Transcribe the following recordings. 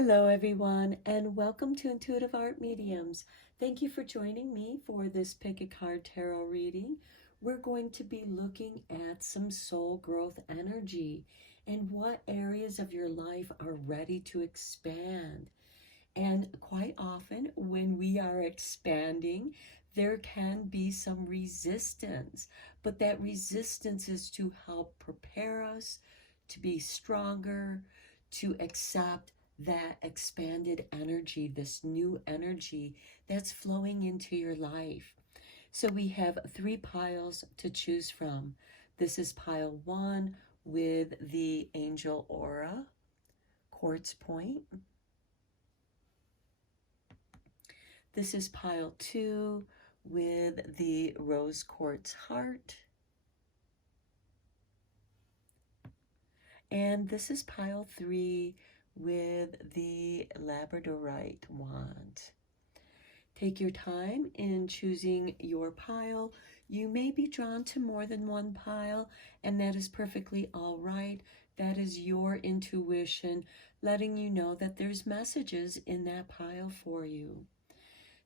Hello, everyone, and welcome to Intuitive Art Mediums. Thank you for joining me for this Pick a Card Tarot reading. We're going to be looking at some soul growth energy and what areas of your life are ready to expand. And quite often, when we are expanding, there can be some resistance, but that resistance is to help prepare us to be stronger, to accept that expanded energy, this new energy that's flowing into your life. So we have 3 piles to choose from. This is pile 1 with the Angel Aura quartz point. This is pile 2 with the rose quartz heart. And this is pile 3 with the labradorite wand. Take your time in choosing your pile. You may be drawn to more than one pile, and that is perfectly all right. That is your intuition letting you know that there's messages in that pile for you.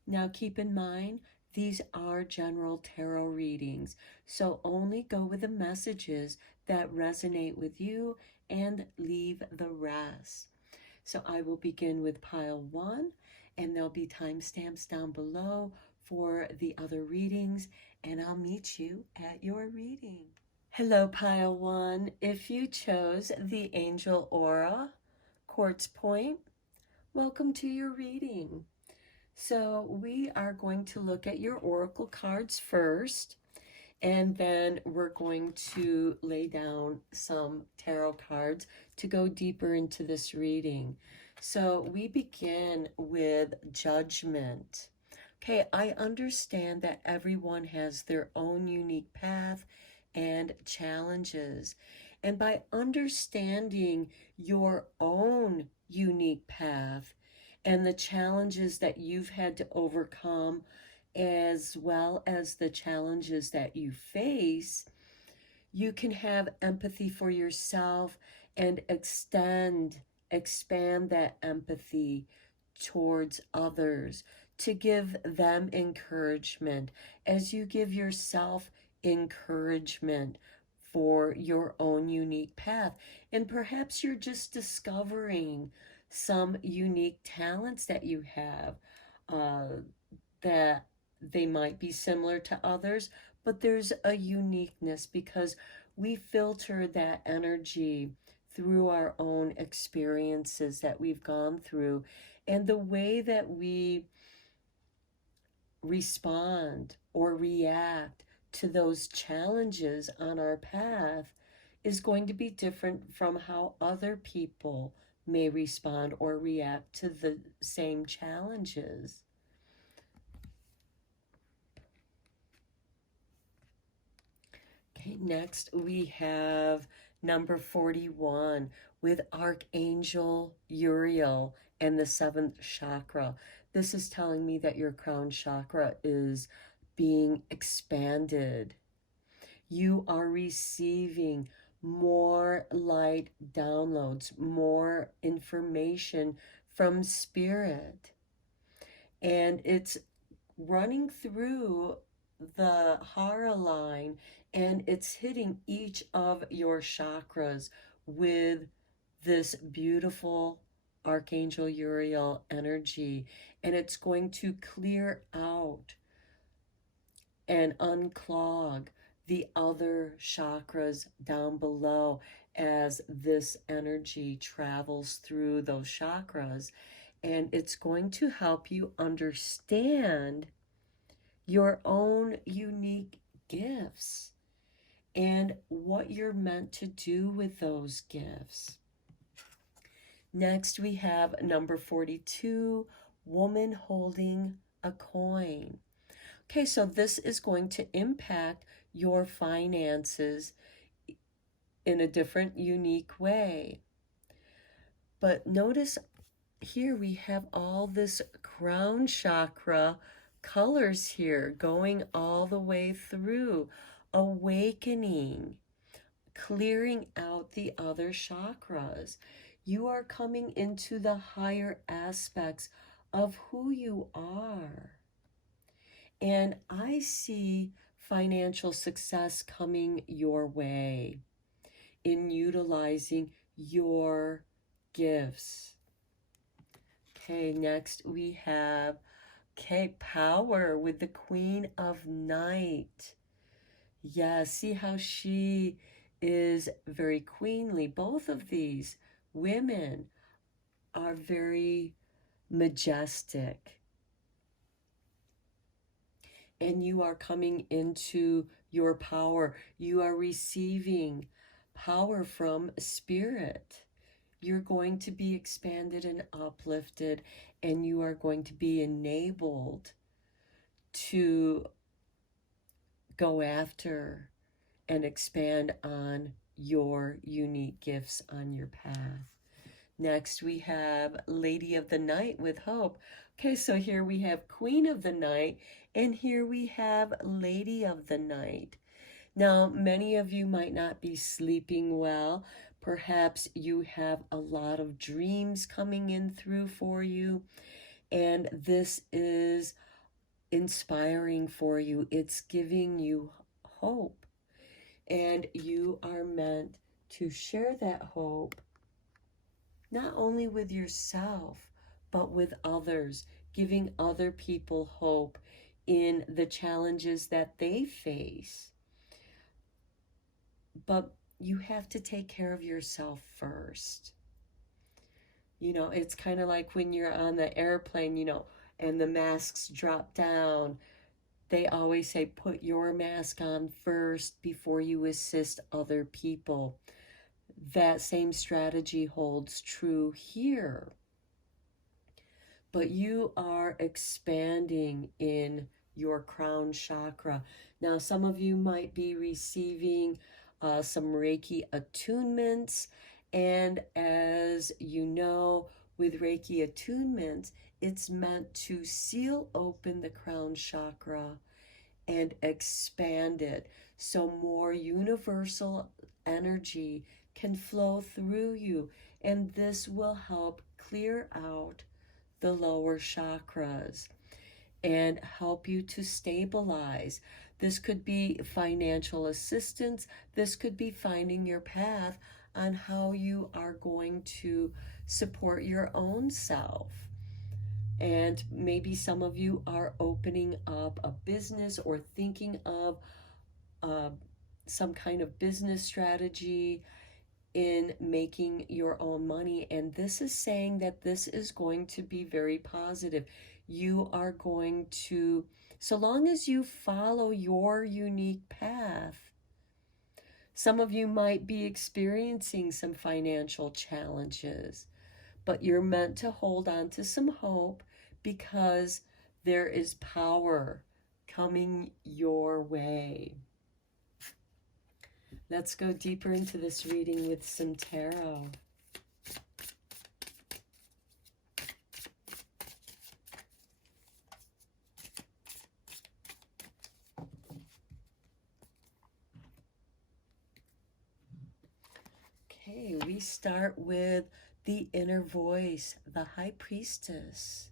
Now keep in mind, these are general tarot readings, so only go with the messages that resonate with you and leave the rest. So I will begin with pile 1, and there'll be timestamps down below for the other readings, and I'll meet you at your reading. Hello, pile 1. If you chose the Angel Aura quartz point, welcome to your reading. So we are going to look at your oracle cards first, and then we're going to lay down some tarot cards to go deeper into this reading. So we begin with Judgment. Okay, I understand that everyone has their own unique path and challenges. And by understanding your own unique path and the challenges that you've had to overcome, as well as the challenges that you face, you can have empathy for yourself and expand that empathy towards others to give them encouragement as you give yourself encouragement for your own unique path. And perhaps you're just discovering some unique talents that you have, that they might be similar to others, but there's a uniqueness because we filter that energy through our own experiences that we've gone through, and the way that we respond or react to those challenges on our path is going to be different from how other people may respond or react to the same challenges. Okay, next we have number 41 with Archangel Uriel and the 7th chakra. This is telling me that your crown chakra is being expanded. You are receiving more light downloads, more information from Spirit. And it's running through the Hara line, and it's hitting each of your chakras with this beautiful Archangel Uriel energy, and it's going to clear out and unclog the other chakras down below as this energy travels through those chakras, and it's going to help you understand your own unique gifts and what you're meant to do with those gifts. Next, we have number 42, Woman Holding a Coin. Okay, so this is going to impact your finances in a different, unique way. But notice here we have all this crown chakra colors here going all the way through, awakening, clearing out the other chakras. You are coming into the higher aspects of who you are. And I see financial success coming your way in utilizing your gifts. Okay, next we have power with the Queen of Night. Yeah, see how she is very queenly. Both of these women are very majestic. And you are coming into your power. You are receiving power from Spirit. You're going to be expanded and uplifted, and you are going to be enabled to go after and expand on your unique gifts on your path. Next, we have Lady of the Night with Hope. Okay, so here we have Queen of the Night, and here we have Lady of the Night. Now, many of you might not be sleeping well. Perhaps you have a lot of dreams coming in through for you, and this is inspiring for you. It's giving you hope, and you are meant to share that hope not only with yourself, but with others, giving other people hope in the challenges that they face. But you have to take care of yourself first. You know, it's kind of like when you're on the airplane, you know, and the masks drop down. They always say, put your mask on first before you assist other people. That same strategy holds true here. But you are expanding in your crown chakra. Now, some of you might be receiving some Reiki attunements. And as you know, with Reiki attunements, it's meant to seal open the crown chakra and expand it so more universal energy can flow through you. And this will help clear out the lower chakras and help you to stabilize. This could be financial assistance. This could be finding your path on how you are going to support your own self. And maybe some of you are opening up a business or thinking of some kind of business strategy in making your own money. And this is saying that this is going to be very positive. You are going to, so long as you follow your unique path, some of you might be experiencing some financial challenges, but you're meant to hold on to some hope because there is power coming your way. Let's go deeper into this reading with some tarot. Okay, we start with the inner voice, the High Priestess.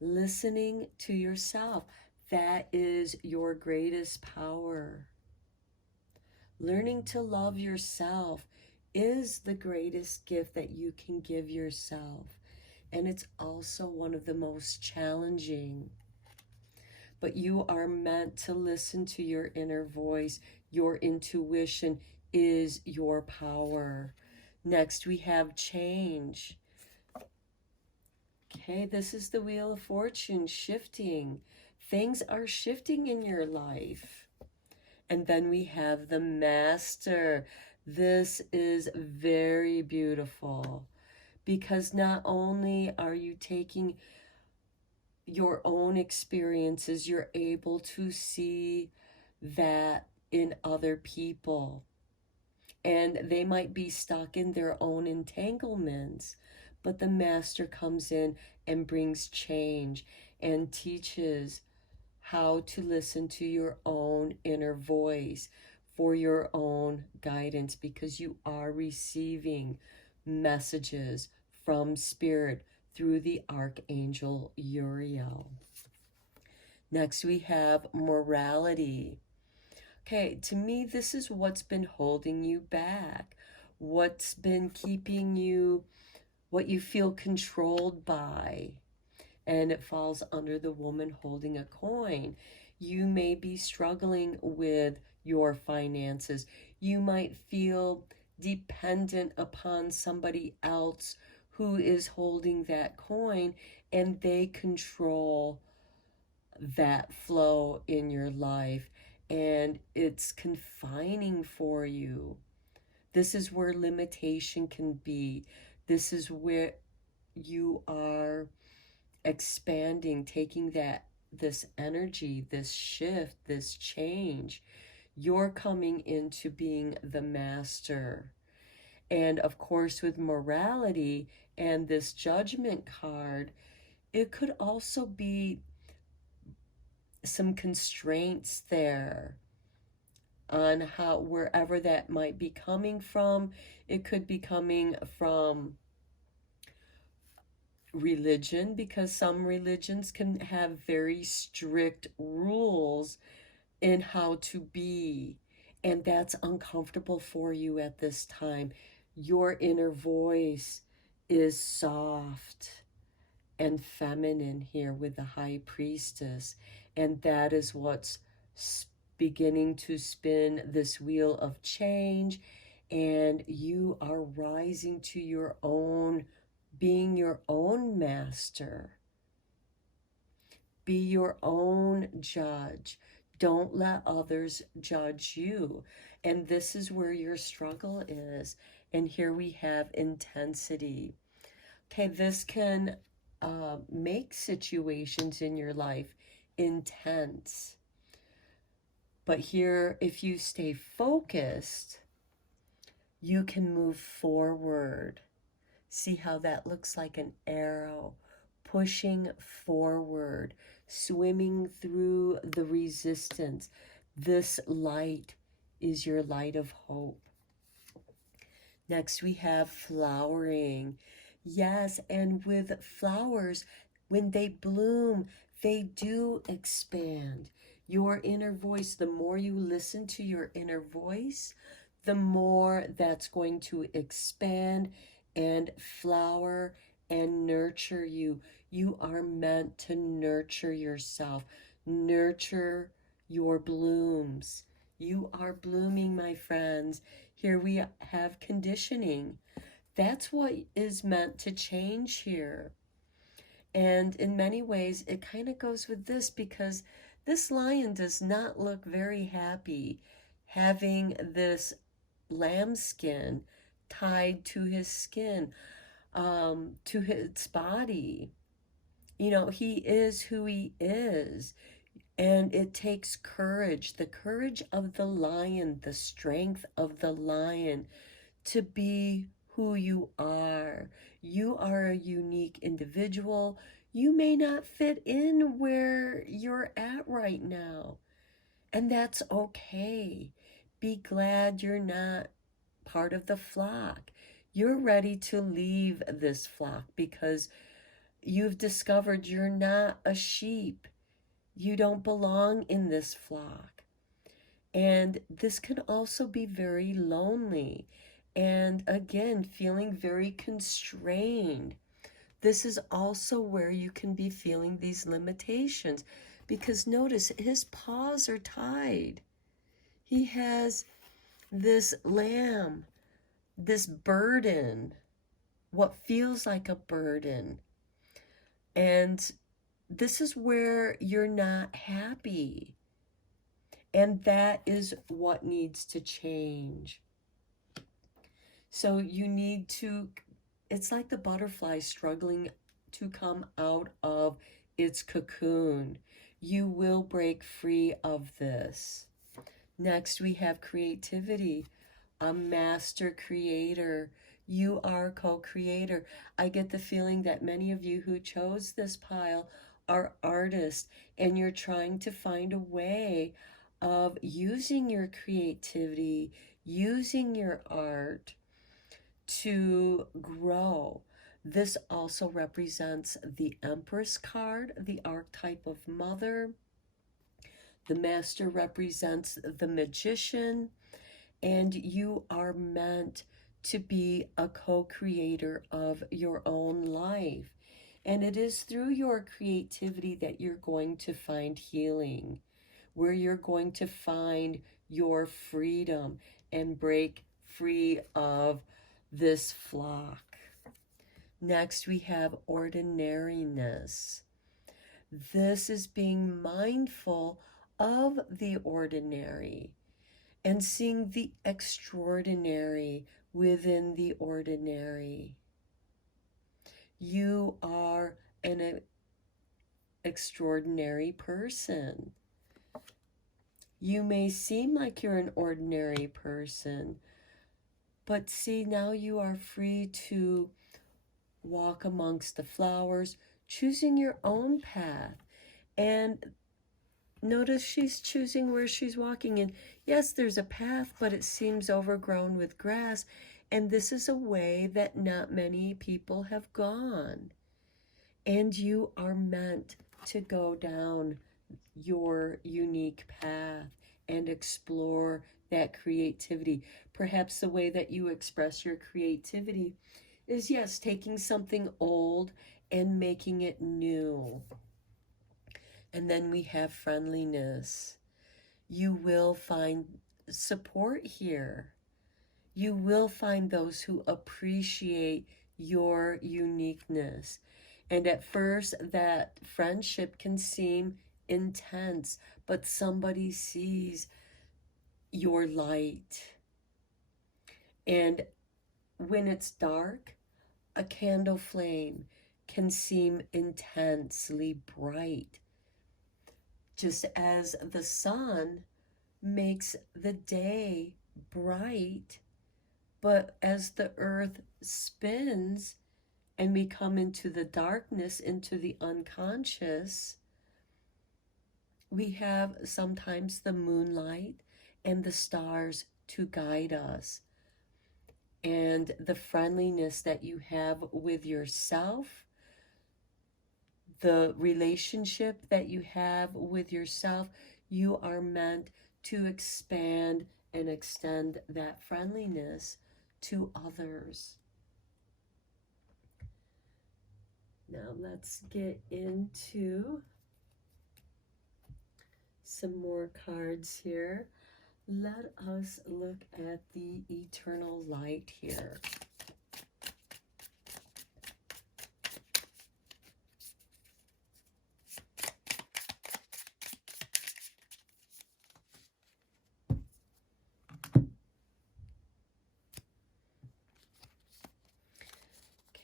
Listening to yourself. That is your greatest power. Learning to love yourself is the greatest gift that you can give yourself. And it's also one of the most challenging. But you are meant to listen to your inner voice. Your intuition is your power. Next, we have change. Okay, this is the Wheel of Fortune shifting. Things are shifting in your life. And then we have the Master. This is very beautiful because not only are you taking your own experiences, you're able to see that in other people. And they might be stuck in their own entanglements, but the Master comes in and brings change and teaches how to listen to your own inner voice for your own guidance, because you are receiving messages from Spirit through the Archangel Uriel. Next, we have morality. Okay, to me, this is what's been holding you back, what's been keeping you, what you feel controlled by. And it falls under the woman holding a coin. You may be struggling with your finances. You might feel dependent upon somebody else who is holding that coin, and they control that flow in your life, and it's confining for you. This is where limitation can be. This is where you are expanding, taking this energy, this shift, this change. You're coming into being the master. And of course, with morality and this judgment card, it could also be some constraints there on how, wherever that might be coming from. It could be coming from religion, because some religions can have very strict rules in how to be, and that's uncomfortable for you at this time. Your inner voice is soft and feminine here with the High Priestess, and that is what's beginning to spin this wheel of change, and you are rising to your own, being your own master. Be your own judge. Don't let others judge you. And this is where your struggle is. And here we have intensity. Okay, this can make situations in your life intense. But here, if you stay focused, you can move forward. See how that looks like an arrow, pushing forward, swimming through the resistance. This light is your light of hope. Next, we have flowering. Yes, and with flowers, when they bloom, they do expand. Your inner voice, the more you listen to your inner voice, the more that's going to expand and flower and nurture you. You are meant to nurture yourself, nurture your blooms. You are blooming, my friends. Here we have conditioning. That's what is meant to change here. And in many ways, it kind of goes with this, because this lion does not look very happy having this lambskin tied to his skin, to his body. You know, he is who he is. And it takes courage, the courage of the lion, the strength of the lion, to be who you are. You are a unique individual. You may not fit in where you're at right now, and that's okay. Be glad you're not part of the flock. You're ready to leave this flock because you've discovered you're not a sheep. You don't belong in this flock. And this can also be very lonely. And again, feeling very constrained. This is also where you can be feeling these limitations, because notice his paws are tied. He has this lamb, this burden, what feels like a burden. And this is where you're not happy. And that is what needs to change. So you need to, it's like the butterfly struggling to come out of its cocoon. You will break free of this. Next, we have creativity, a master creator. You are co-creator. I get the feeling that many of you who chose this pile are artists, and you're trying to find a way of using your creativity, using your art to grow. This also represents the Empress card, the archetype of mother. The Master represents the Magician, and you are meant to be a co-creator of your own life. And it is through your creativity that you're going to find healing, where you're going to find your freedom and break free of this flock. Next, we have ordinariness. This is being mindful of the ordinary and seeing the extraordinary within the ordinary. You are an extraordinary person. You may seem like you're an ordinary person, but see, now you are free to walk amongst the flowers, choosing your own path. And notice she's choosing where she's walking in. Yes, there's a path, but it seems overgrown with grass. And this is a way that not many people have gone. And you are meant to go down your unique path and explore that creativity. Perhaps the way that you express your creativity is, yes, taking something old and making it new. And then we have friendliness. You will find support here. You will find those who appreciate your uniqueness. And at first, that friendship can seem intense, but somebody sees your light. And when it's dark, a candle flame can seem intensely bright, just as the sun makes the day bright. But as the earth spins and we come into the darkness, into the unconscious, we have sometimes the moonlight and the stars to guide us. And the friendliness that you have with yourself, the relationship that you have with yourself, you are meant to expand and extend that friendliness to others. Now let's get into some more cards here. Let us look at the eternal light here.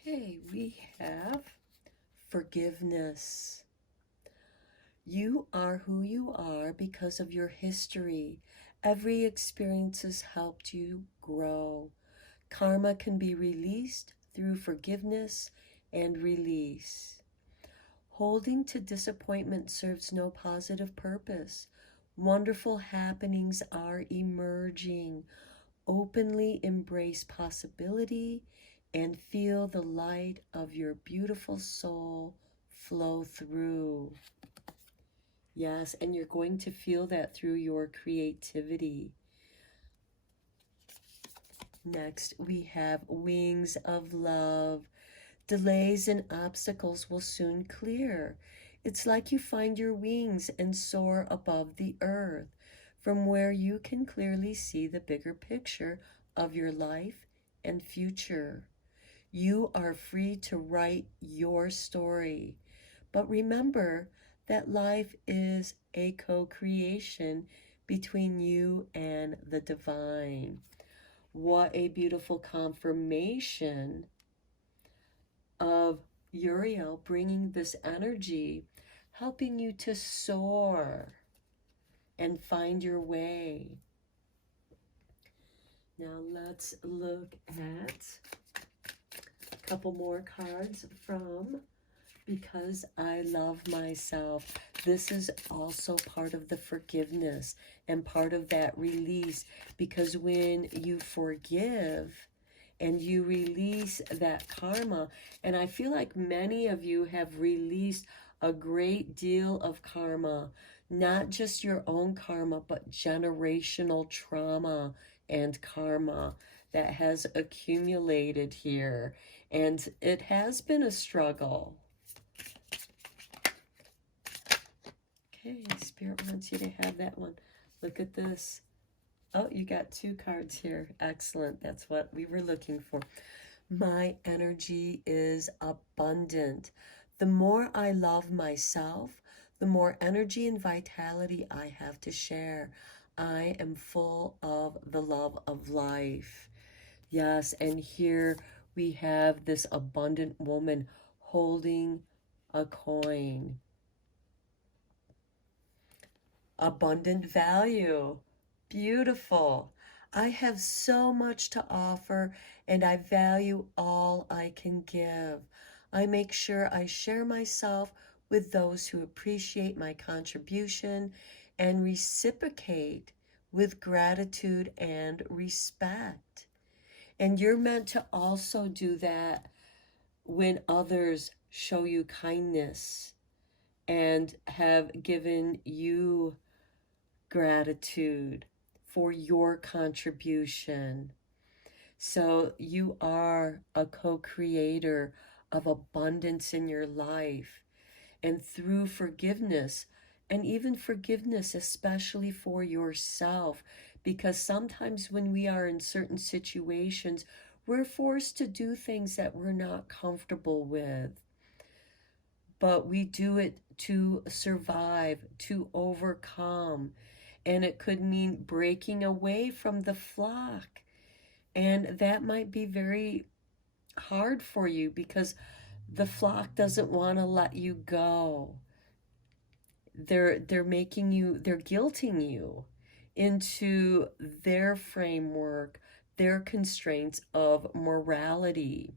Okay, we have forgiveness. You are who you are because of your history. Every experience has helped you grow. Karma can be released through forgiveness and release. Holding to disappointment serves no positive purpose. Wonderful happenings are emerging. Openly embrace possibility and feel the light of your beautiful soul flow through. Yes, and you're going to feel that through your creativity. Next, we have wings of love. Delays and obstacles will soon clear. It's like you find your wings and soar above the earth, from where you can clearly see the bigger picture of your life and future. You are free to write your story. But remember that life is a co-creation between you and the divine. What a beautiful confirmation of Uriel bringing this energy, helping you to soar and find your way. Now let's look at a couple more cards from Because I Love Myself. This is also part of the forgiveness and part of that release, because when you forgive and you release that karma. And I feel like many of you have released a great deal of karma, not just your own karma, but generational trauma and karma that has accumulated here. And it has been a struggle. Okay, Spirit wants you to have that one. Look at this. Oh, you got 2 cards here. Excellent. That's what we were looking for. My energy is abundant. The more I love myself, the more energy and vitality I have to share. I am full of the love of life. Yes, and here we have this abundant woman holding a coin. Abundant value. Beautiful. I have so much to offer, and I value all I can give. I make sure I share myself with those who appreciate my contribution and reciprocate with gratitude and respect. And you're meant to also do that when others show you kindness and have given you gratitude for your contribution. So you are a co-creator of abundance in your life. And through forgiveness, and even forgiveness, especially for yourself, because sometimes when we are in certain situations, we're forced to do things that we're not comfortable with. But we do it to survive, to overcome. And it could mean breaking away from the flock. And that might be very hard for you because the flock doesn't want to let you go. They're making you, they're guilting you into their framework, their constraints of morality.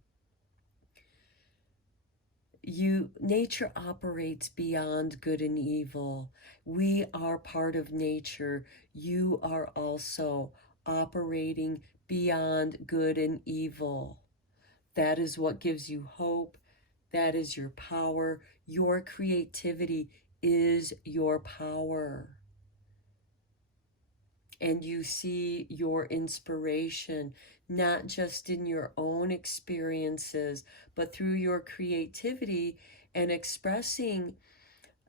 Nature operates beyond good and evil. We are part of nature. You are also operating beyond good and evil. That is what gives you hope. That is your power. Your creativity is your power. And you see your inspiration not just in your own experiences, but through your creativity and expressing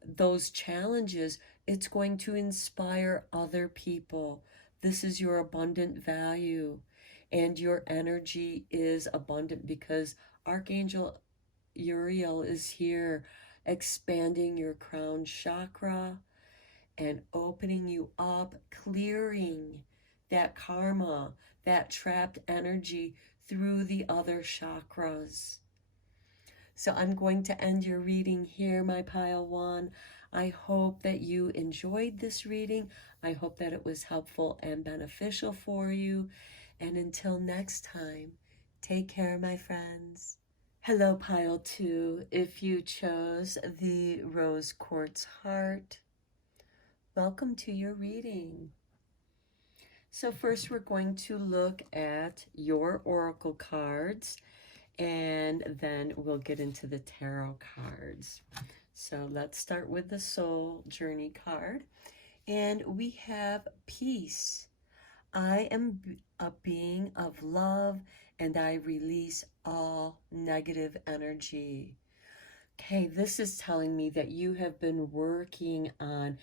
those challenges. It's going to inspire other people. This is your abundant value, and your energy is abundant because Archangel Uriel is here expanding your crown chakra and opening you up, clearing that karma, that trapped energy through the other chakras. So I'm going to end your reading here, my pile one. I hope that you enjoyed this reading. I hope that it was helpful and beneficial for you. And until next time, take care, my friends. Hello, pile two. If you chose the rose quartz heart, welcome to your reading. So first we're going to look at your oracle cards, and then we'll get into the tarot cards. So let's start with the soul journey card. And we have peace. I am a being of love, and I release all negative energy. Okay, this is telling me that you have been working on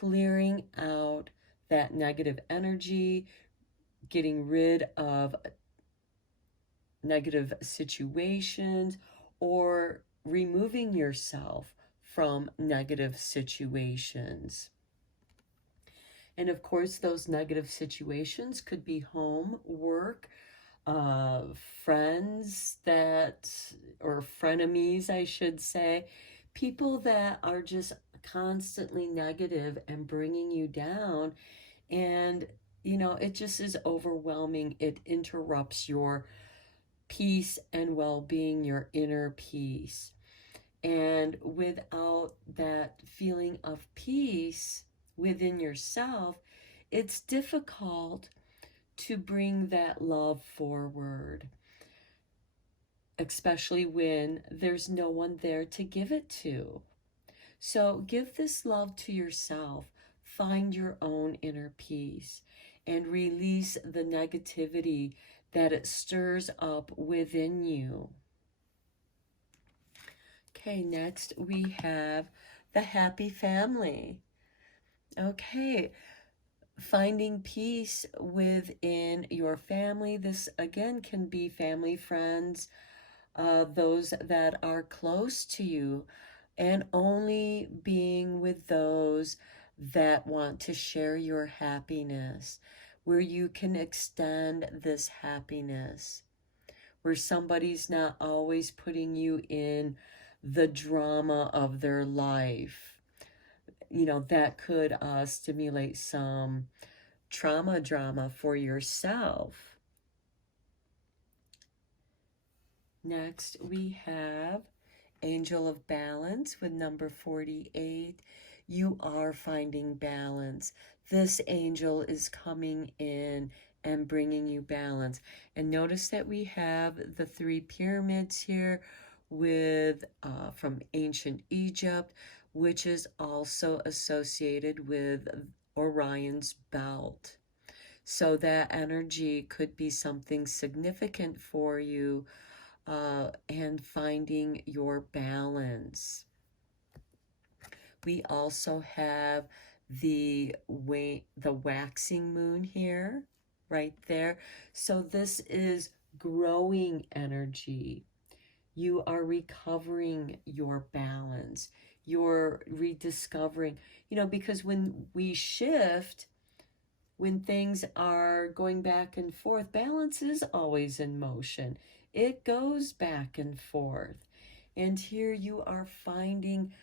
clearing out that negative energy, getting rid of negative situations, or removing yourself from negative situations. And of course, those negative situations could be home, work, friends or frenemies, I should say, people that are just constantly negative and bringing you down. And, it just is overwhelming. It interrupts your peace and well-being, your inner peace. And without that feeling of peace within yourself, it's difficult to bring that love forward. especially when there's no one there to give it to. So give this love to yourself. Find your own inner peace and release the negativity that it stirs up within you. Okay, next we have the happy family. Okay, finding peace within your family. This again can be family, friends, those that are close to you, and only being with those that want to share your happiness, where you can extend this happiness, where somebody's not always putting you in the drama of their life. You know, that could stimulate some drama for yourself. Next, we have Angel of Balance with number 48. You are finding balance. This angel is coming in and bringing you balance. And notice that we have the 3 pyramids here with from ancient Egypt, which is also associated with Orion's belt. So that energy could be something significant for you, and finding your balance. We also have the waxing moon here, right there. So this is growing energy. You are recovering your balance. You're rediscovering, because when we shift, when things are going back and forth, balance is always in motion. It goes back and forth. And here you are finding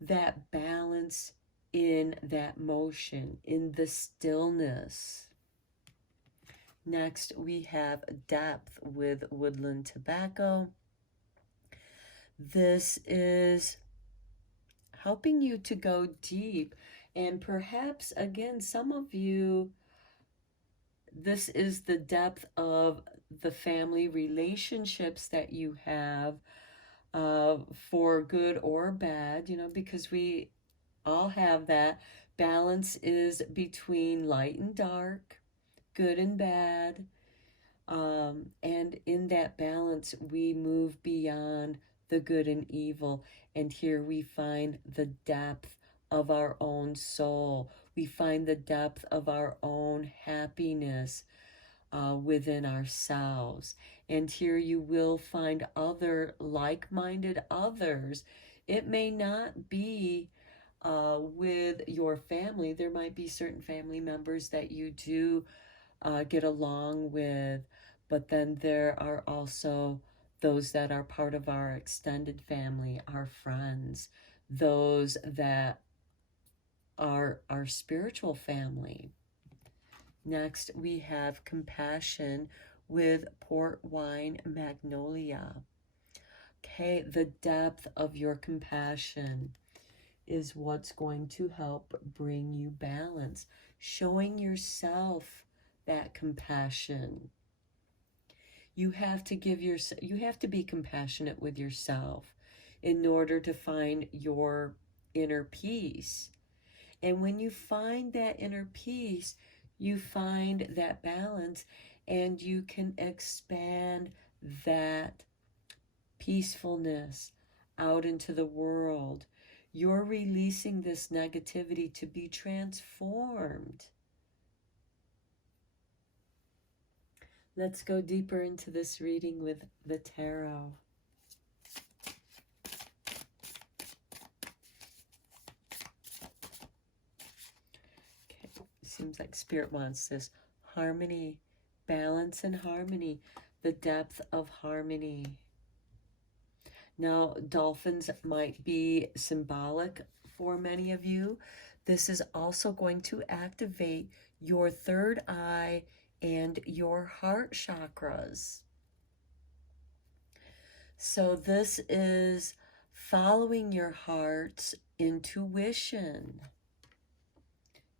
that balance in that motion, in the stillness. Next, we have depth with woodland tobacco. This is helping you to go deep. And perhaps, again, some of you, this is the depth of the family relationships that you have, for good or bad, because we all have that. Balance is between light and dark, good and bad. And in that balance, we move beyond the good and evil. And here we find the depth of our own soul. We find the depth of our own happiness within ourselves. And here you will find other like-minded others. It may not be with your family. There might be certain family members that you do get along with, but then there are also those that are part of our extended family, our friends, those that are our spiritual family. Next, we have compassion with port wine magnolia. Okay, the depth of your compassion is what's going to help bring you balance, showing yourself that compassion. You have to be compassionate with yourself in order to find your inner peace. And when you find that inner peace, you find that balance, and you can expand that peacefulness out into the world. You're releasing this negativity to be transformed. Let's go deeper into this reading with the tarot. Okay, seems like Spirit wants this harmony, balance and harmony, the depth of harmony. Now, dolphins might be symbolic for many of you. This is also going to activate your third eye and your heart chakras. So this is following your heart's intuition,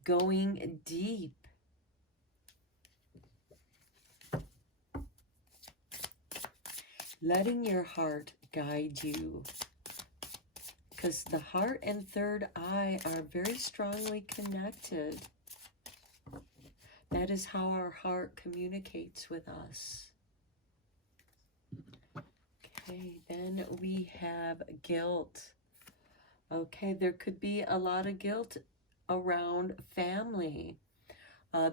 going deep. letting your heart guide you. Because the heart and third eye are very strongly connected. That is how our heart communicates with us. Okay, then we have guilt. Okay, there could be a lot of guilt around family.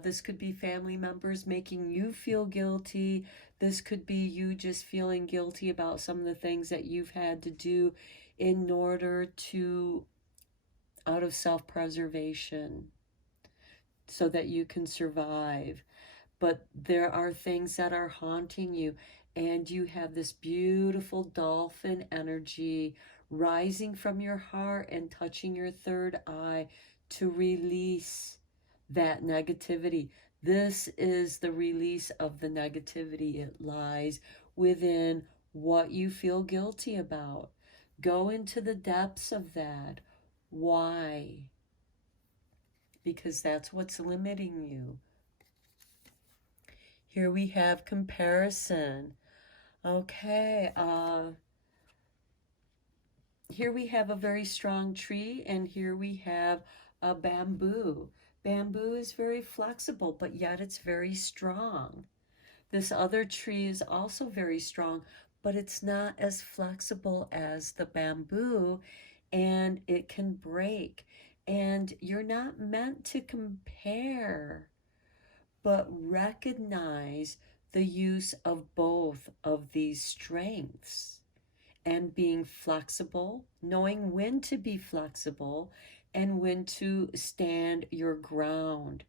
This could be family members making you feel guilty. This could be you just feeling guilty about some of the things that you've had to do in order to, out of self-preservation, so that you can survive. But there are things that are haunting you, and you have this beautiful dolphin energy rising from your heart and touching your third eye to release that negativity. This is the release of the negativity. It lies within what you feel guilty about. Go into the depths of that. Why? Because that's what's limiting you. Here we have comparison. Okay, here we have a very strong tree, and here we have a bamboo. Bamboo is very flexible, but yet it's very strong. This other tree is also very strong, but it's not as flexible as the bamboo, and it can break. And you're not meant to compare, but recognize the use of both of these strengths and being flexible, knowing when to be flexible and when to stand your ground,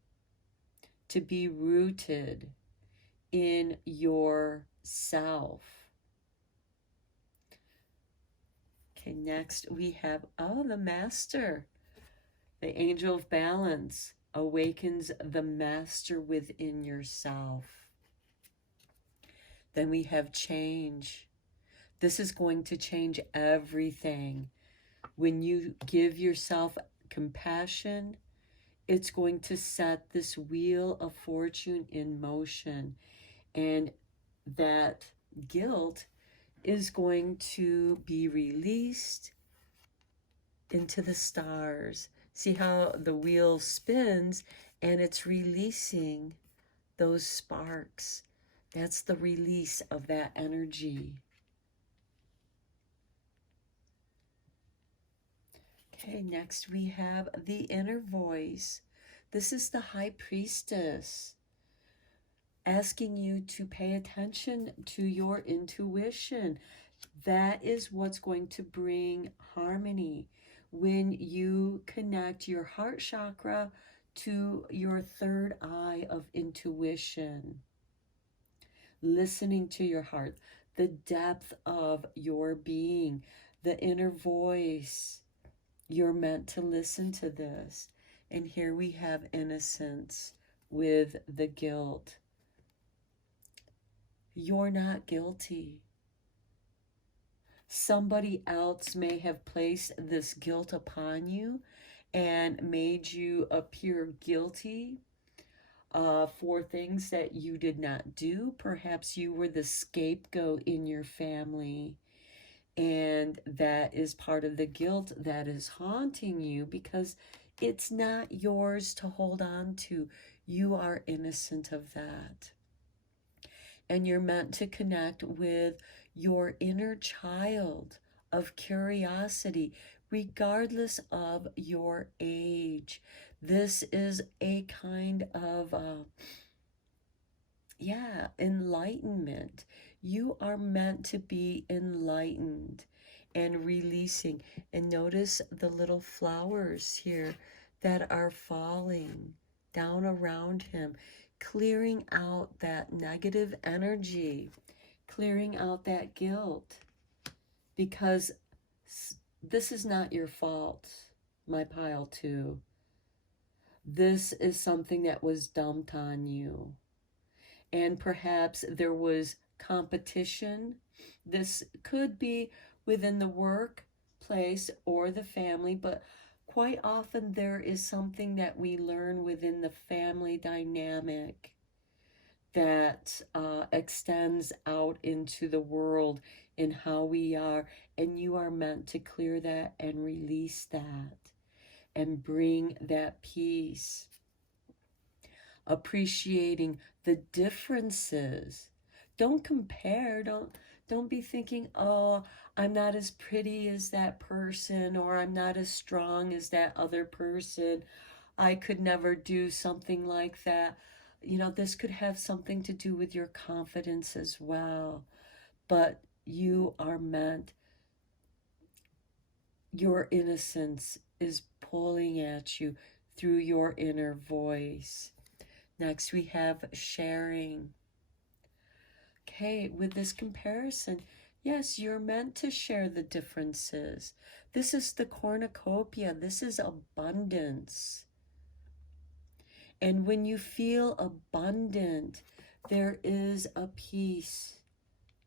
to be rooted in yourself. Okay, next we have, the Master, the Angel of Balance, awakens the Master within yourself. Then we have change. This is going to change everything. When you give yourself compassion, it's going to set this wheel of fortune in motion. And that guilt is going to be released into the stars. See how the wheel spins and it's releasing those sparks. That's the release of that energy. Okay, next we have the inner voice. This is the High Priestess, asking you to pay attention to your intuition. That is what's going to bring harmony. When you connect your heart chakra to your third eye of intuition, listening to your heart, the depth of your being, the inner voice. You're meant to listen to this. And here we have innocence with the guilt. You're not guilty. Somebody else may have placed this guilt upon you and made you appear guilty for things that you did not do. Perhaps you were the scapegoat in your family, and that is part of the guilt that is haunting you because it's not yours to hold on to. You are innocent of that. And you're meant to connect with your inner child of curiosity, regardless of your age. This is a kind of, enlightenment. You are meant to be enlightened and releasing. And notice the little flowers here that are falling down around him, clearing out that negative energy, clearing out that guilt, because this is not your fault, my pile 2. This is something that was dumped on you. And perhaps there was competition. This could be within the workplace or the family, but quite often there is something that we learn within the family dynamic that extends out into the world in how we are. And you are meant to clear that and release that and bring that peace. Appreciating the differences. Don't compare. Don't be thinking, "Oh, I'm not as pretty as that person, or I'm not as strong as that other person. I could never do something like that." You know, this could have something to do with your confidence as well. But you are meant, your innocence is pulling at you through your inner voice. Next, we have sharing. Okay, with this comparison, yes, you're meant to share the differences. This is the cornucopia, this is abundance. And when you feel abundant, there is a peace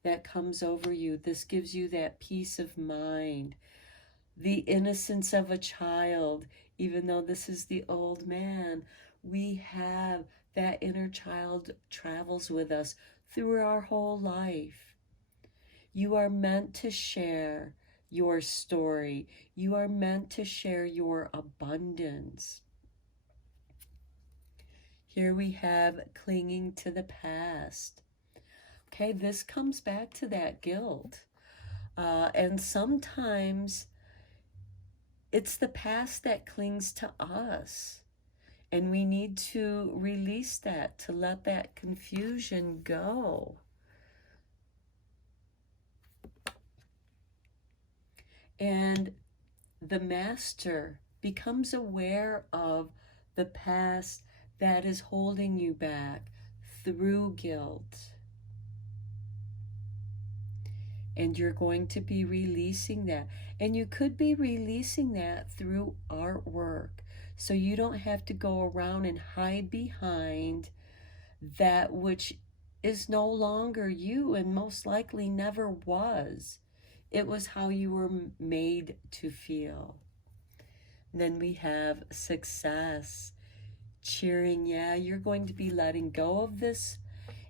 that comes over you. This gives you that peace of mind, the innocence of a child. Even though this is the old man, we have that inner child travels with us through our whole life. You are meant to share your story. You are meant to share your abundance. Here we have clinging to the past. Okay, this comes back to that guilt. And sometimes it's the past that clings to us. And we need to release that, to let that confusion go. And the master becomes aware of the past that is holding you back through guilt. And you're going to be releasing that. And you could be releasing that through artwork. So you don't have to go around and hide behind that which is no longer you and most likely never was. It was how you were made to feel. And then we have success, cheering. Yeah, you're going to be letting go of this,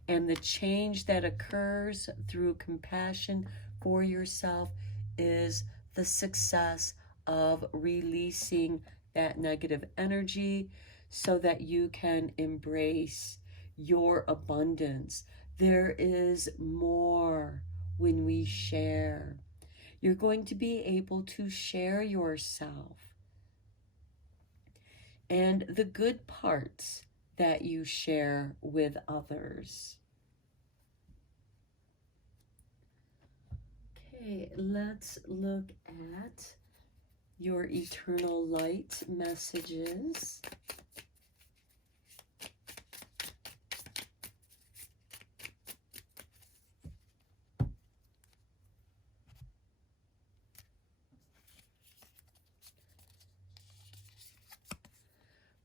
and the change that occurs through compassion for yourself is the success of releasing that negative energy so that you can embrace your abundance. There is more when we share. You're going to be able to share yourself and the good parts that you share with others. Okay, let's look at your eternal light messages.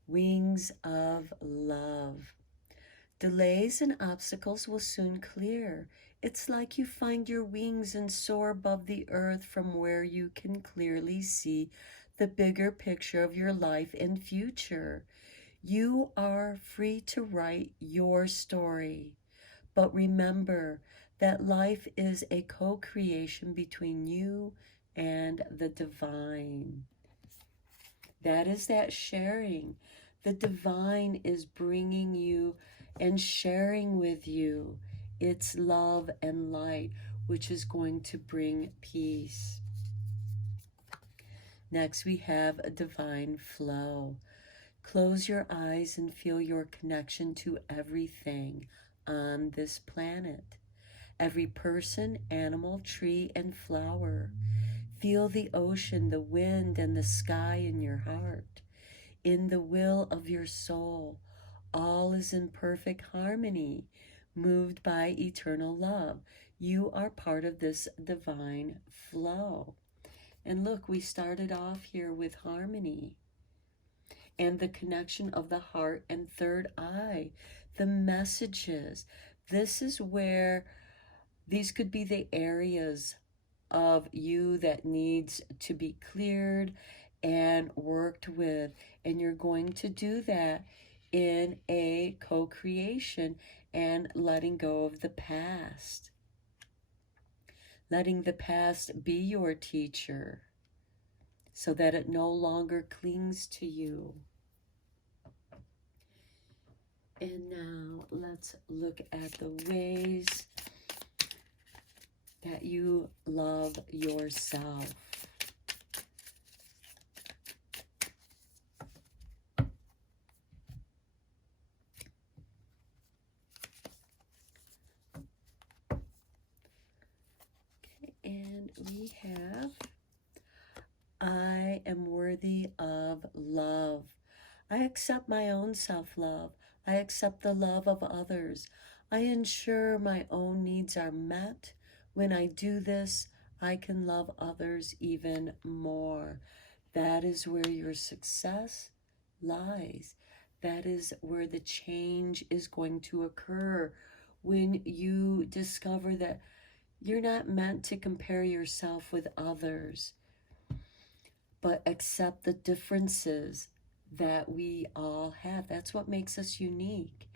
Wings of love. Delays and obstacles will soon clear. It's like you find your wings and soar above the earth from where you can clearly see the bigger picture of your life and future. You are free to write your story. But remember that life is a co-creation between you and the divine. That is that sharing. The divine is bringing you and sharing with you its love and light, which is going to bring peace. Next, we have a divine flow. Close your eyes and feel your connection to everything on this planet. Every person, animal, tree, and flower. Feel the ocean, the wind, and the sky in your heart. In the will of your soul, all is in perfect harmony, moved by eternal love. You are part of this divine flow. And look, we started off here with harmony and the connection of the heart and third eye, the messages. This is where these could be the areas of you that needs to be cleared and worked with. And you're going to do that in a co-creation and letting go of the past. Letting the past be your teacher so that it no longer clings to you. And now let's look at the ways that you love yourself. Okay, and we have, I am worthy of love. I accept my own self-love. I accept the love of others. I ensure my own needs are met. When I do this, I can love others even more. That is where your success lies. That is where the change is going to occur when you discover that you're not meant to compare yourself with others, but accept the differences that we all have. That's what makes us unique.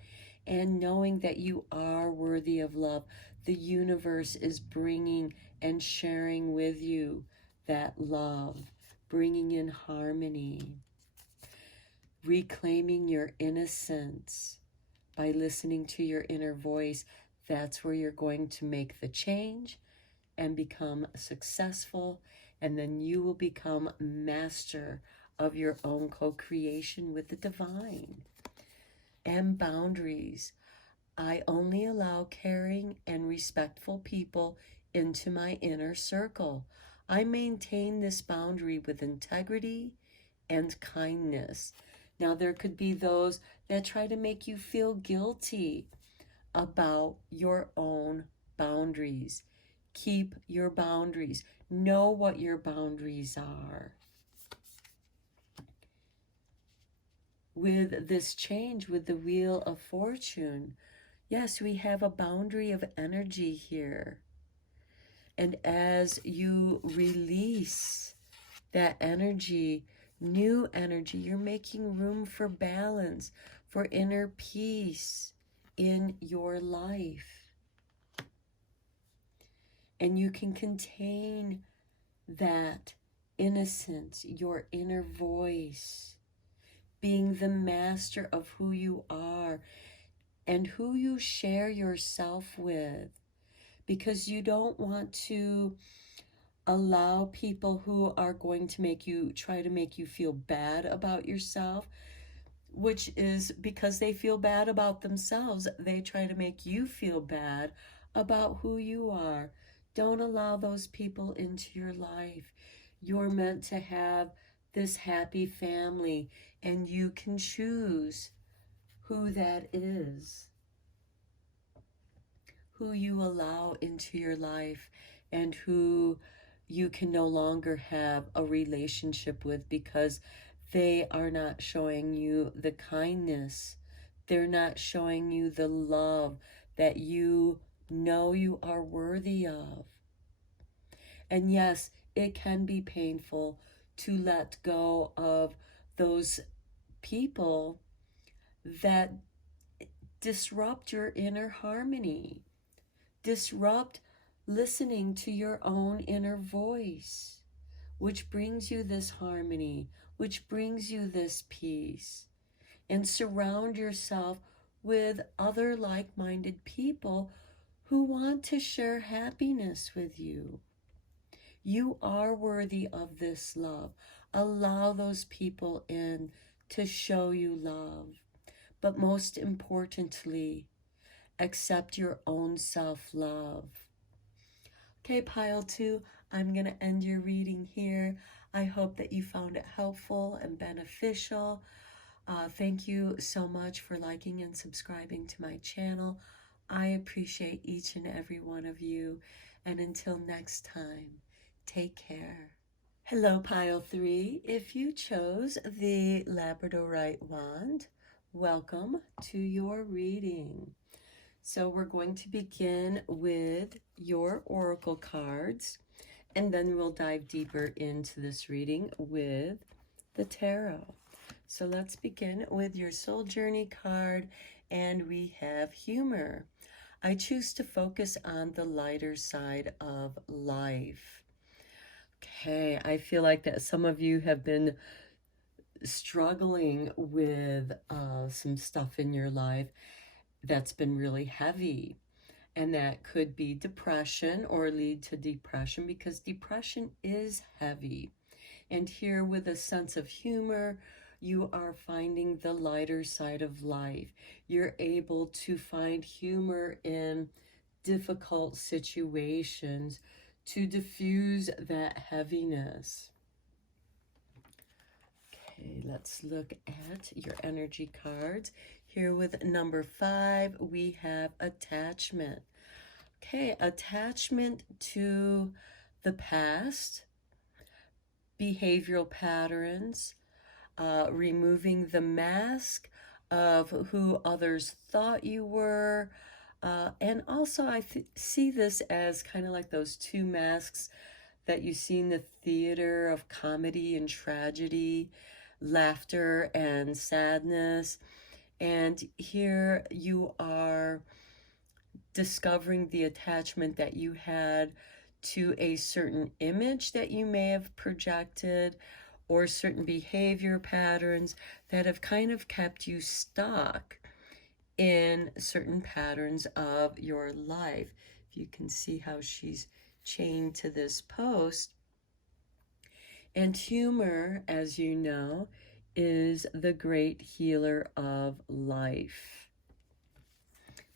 And knowing that you are worthy of love, the universe is bringing and sharing with you that love, bringing in harmony, reclaiming your innocence by listening to your inner voice. That's where you're going to make the change and become successful, and then you will become master of your own co-creation with the divine. And boundaries. I only allow caring and respectful people into my inner circle. I maintain this boundary with integrity and kindness. Now, there could be those that try to make you feel guilty about your own boundaries. Keep your boundaries. Know what your boundaries are. With this change, with the Wheel of Fortune, yes, we have a boundary of energy here. And as you release that energy, new energy, you're making room for balance, for inner peace in your life. And you can contain that innocence, your inner voice, being the master of who you are and who you share yourself with, because you don't want to allow people who are going to try to make you feel bad about yourself, which is because they feel bad about themselves. They try to make you feel bad about who you are. Don't allow those people into your life. You're meant to have this happy family, and you can choose who that is, who you allow into your life, and who you can no longer have a relationship with because they are not showing you the kindness. They're not showing you the love that you know you are worthy of. And yes, it can be painful to let go of those people that disrupt your inner harmony, disrupt listening to your own inner voice, which brings you this harmony, which brings you this peace. And surround yourself with other like-minded people who want to share happiness with you. You are worthy of this love. Allow those people in to show you love. But most importantly, accept your own self-love. Okay, pile 2, I'm going to end your reading here. I hope that you found it helpful and beneficial. Thank you so much for liking and subscribing to my channel. I appreciate each and every one of you. And until next time, take care. Hello, pile 3. If you chose the Labradorite wand, welcome to your reading. So we're going to begin with your oracle cards, and then we'll dive deeper into this reading with the tarot. So let's begin with your soul journey card, and we have humor. I choose to focus on the lighter side of life. Okay, I feel like that some of you have been struggling with some stuff in your life that's been really heavy. And that could be depression or lead to depression, because depression is heavy. And here, with a sense of humor, you are finding the lighter side of life. You're able to find humor in difficult situations to diffuse that heaviness. Okay, let's look at your energy cards. Here with number 5, we have attachment. Okay, attachment to the past, behavioral patterns, removing the mask of who others thought you were. And also, I see this as kind of like those two masks that you see in the theater of comedy and tragedy, laughter and sadness. And here you are discovering the attachment that you had to a certain image that you may have projected, or certain behavior patterns that have kind of kept you stuck in certain patterns of your life. If you can see how she's chained to this post. And humor, as you know, is the great healer of life.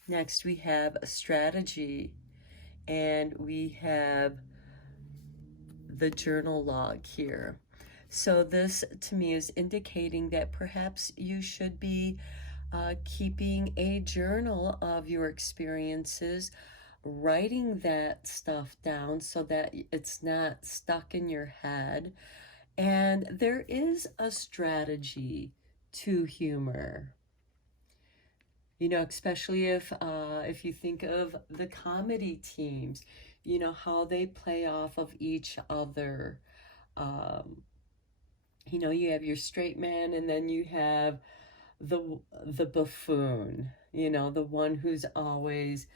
Next, we have a strategy, and we have the journal log here. So this, to me, is indicating that perhaps you should be keeping a journal of your experiences, writing that stuff down so that it's not stuck in your head. And there is a strategy to humor. You know, especially if you think of the comedy teams, you know, how they play off of each other. You know, you have your straight man, and then you have the buffoon, you know, the one who's always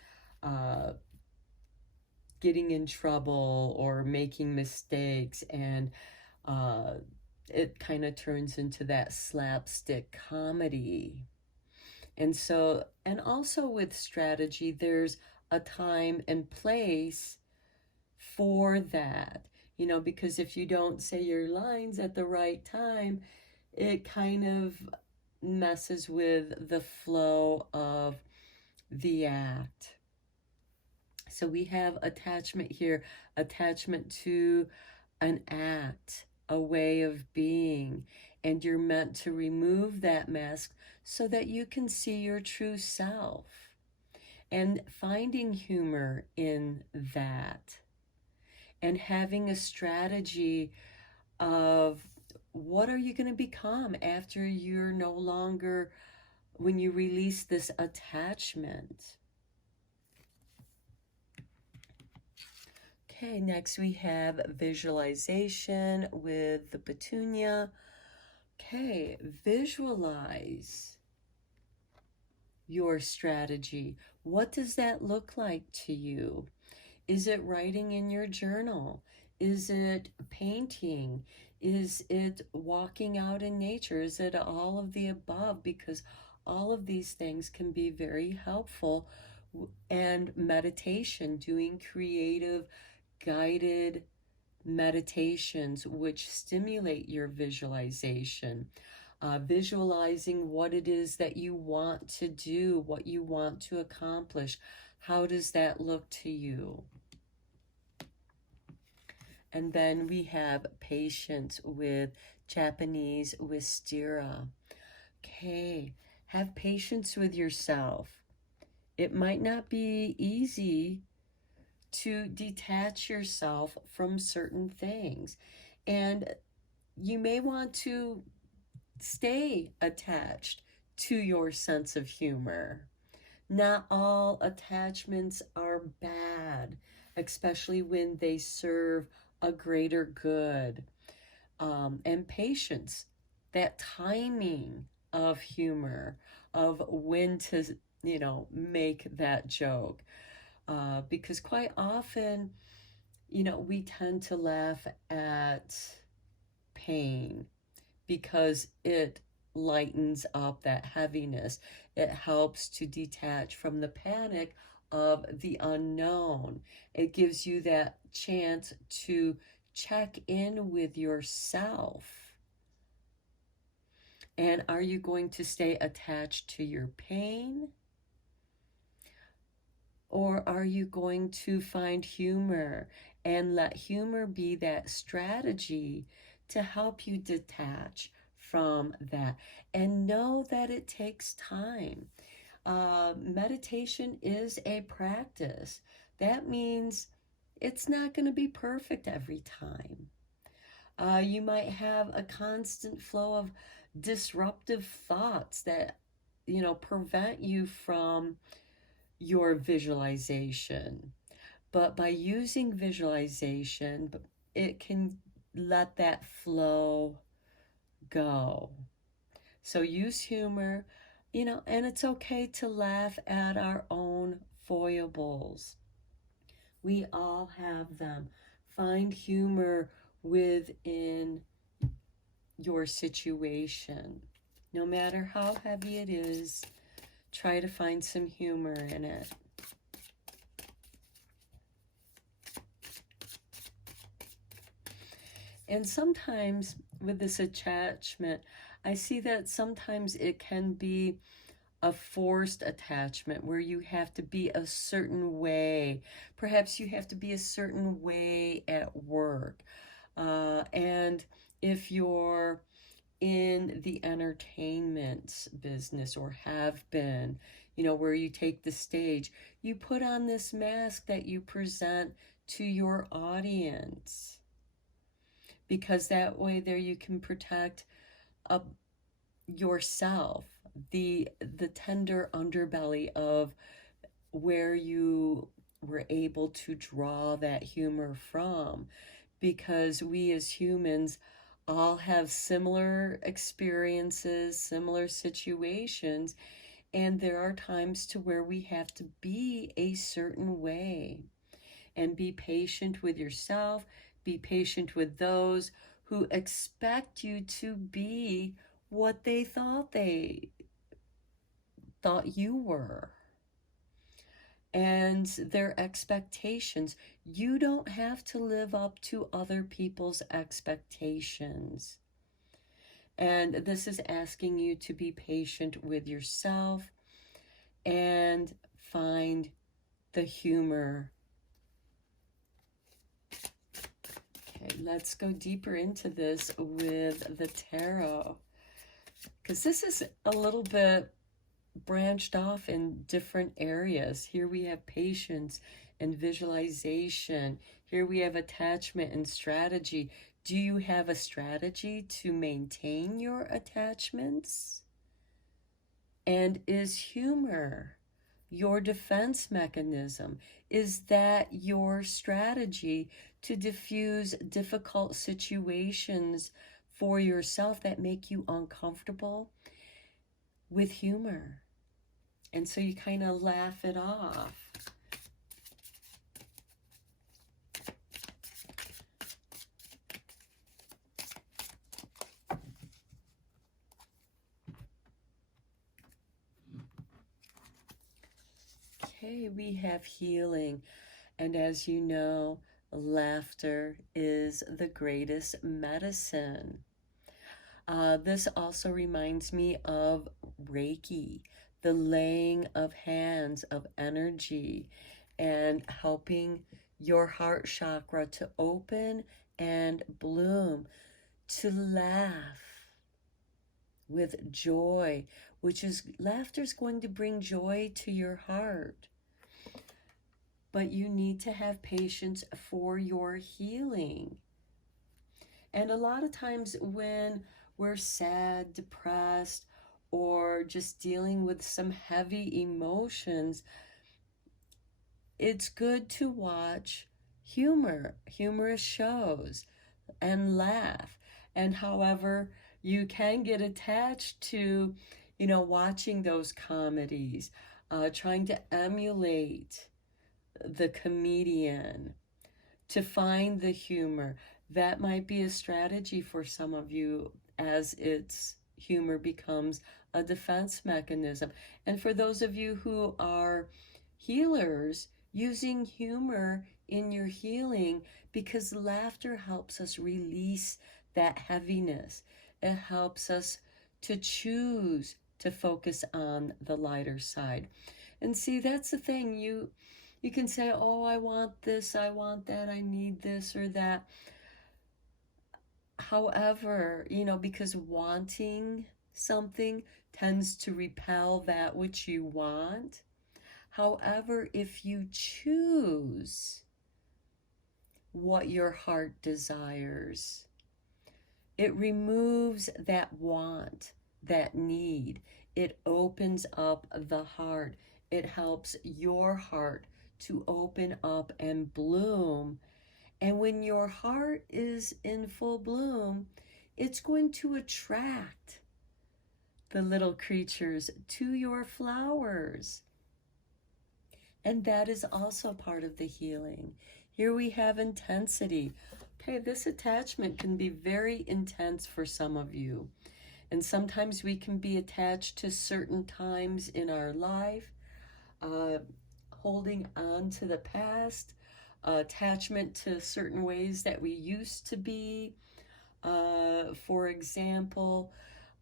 getting in trouble or making mistakes, and it kind of turns into that slapstick comedy. And so, and also with strategy, there's a time and place for that, you know, because if you don't say your lines at the right time, it kind of messes with the flow of the act. So we have attachment here, attachment to an act, a way of being, and you're meant to remove that mask so that you can see your true self, and finding humor in that, and having a strategy of what are you going to become after you're no longer, when you release this attachment. Okay, next we have visualization with the petunia. Okay, visualize your strategy. What does that look like to you? Is it writing in your journal? Is it painting? Is it walking out in nature? Is it all of the above? Because all of these things can be very helpful. And meditation, doing creative, guided meditations which stimulate your visualization. Visualizing what it is that you want to do, what you want to accomplish. How does that look to you? And then we have patience with Japanese wisteria. Okay, have patience with yourself. It might not be easy to detach yourself from certain things, and you may want to stay attached to your sense of humor. Not all attachments are bad, especially when they serve a greater good. And patience, that timing of humor, of when to, make that joke. Because quite often, we tend to laugh at pain because it lightens up that heaviness. It helps to detach from the panic of the unknown. It gives you that chance to check in with yourself. And are you going to stay attached to your pain? Or are you going to find humor and let humor be that strategy to help you detach from that? And know that it takes time. Meditation is a practice. That means it's not going to be perfect every time. You might have a constant flow of disruptive thoughts that, prevent you from your visualization. But by using visualization, it can let that flow go. So use humor, and it's okay to laugh at our own foibles. We all have them. Find humor within your situation. No matter how heavy it is, try to find some humor in it. And sometimes with this attachment, I see that sometimes it can be a forced attachment where you have to be a certain way. Perhaps you have to be a certain way at work. And if you're in the entertainment business or have been, where you take the stage, you put on this mask that you present to your audience, because that way there you can protect yourself, the tender underbelly of where you were able to draw that humor from, because we as humans all have similar experiences, similar situations, and there are times to where we have to be a certain way. And be patient with yourself, be patient with those who expect you to be what they thought you were, and their expectations. You don't have to live up to other people's expectations. And this is asking you to be patient with yourself and find the humor. Okay, let's go deeper into this with the tarot, because this is a little bit branched off in different areas. Here we have patience and visualization. Here we have attachment and strategy. Do you have a strategy to maintain your attachments? And is humor your defense mechanism? Is that your strategy to diffuse difficult situations for yourself that make you uncomfortable with humor? And so you kind of laugh it off. Okay, we have healing. And as you know, laughter is the greatest medicine. This also reminds me of Reiki, the laying of hands of energy, and helping your heart chakra to open and bloom, to laugh with joy, which is laughter is going to bring joy to your heart. But you need to have patience for your healing. And a lot of times when we're sad, depressed, or just dealing with some heavy emotions, it's good to watch humorous shows, and laugh. And however You can get attached to, watching those comedies, trying to emulate the comedian, to find the humor. That might be a strategy for some of you as its humor becomes a defense mechanism. And for those of you who are healers, using humor in your healing, because laughter helps us release that heaviness. It helps us to choose to focus on the lighter side. And see, that's the thing. You can say, oh, I want this, I want that, I need this or that. However, because wanting something tends to repel that which you want. However, if you choose what your heart desires, it removes that want, that need. It opens up the heart. It helps your heart to open up and bloom. And when your heart is in full bloom, it's going to attract the little creatures to your flowers. And that is also part of the healing. Here we have intensity. Okay, this attachment can be very intense for some of you. And sometimes we can be attached to certain times in our life, holding on to the past, attachment to certain ways that we used to be. For example,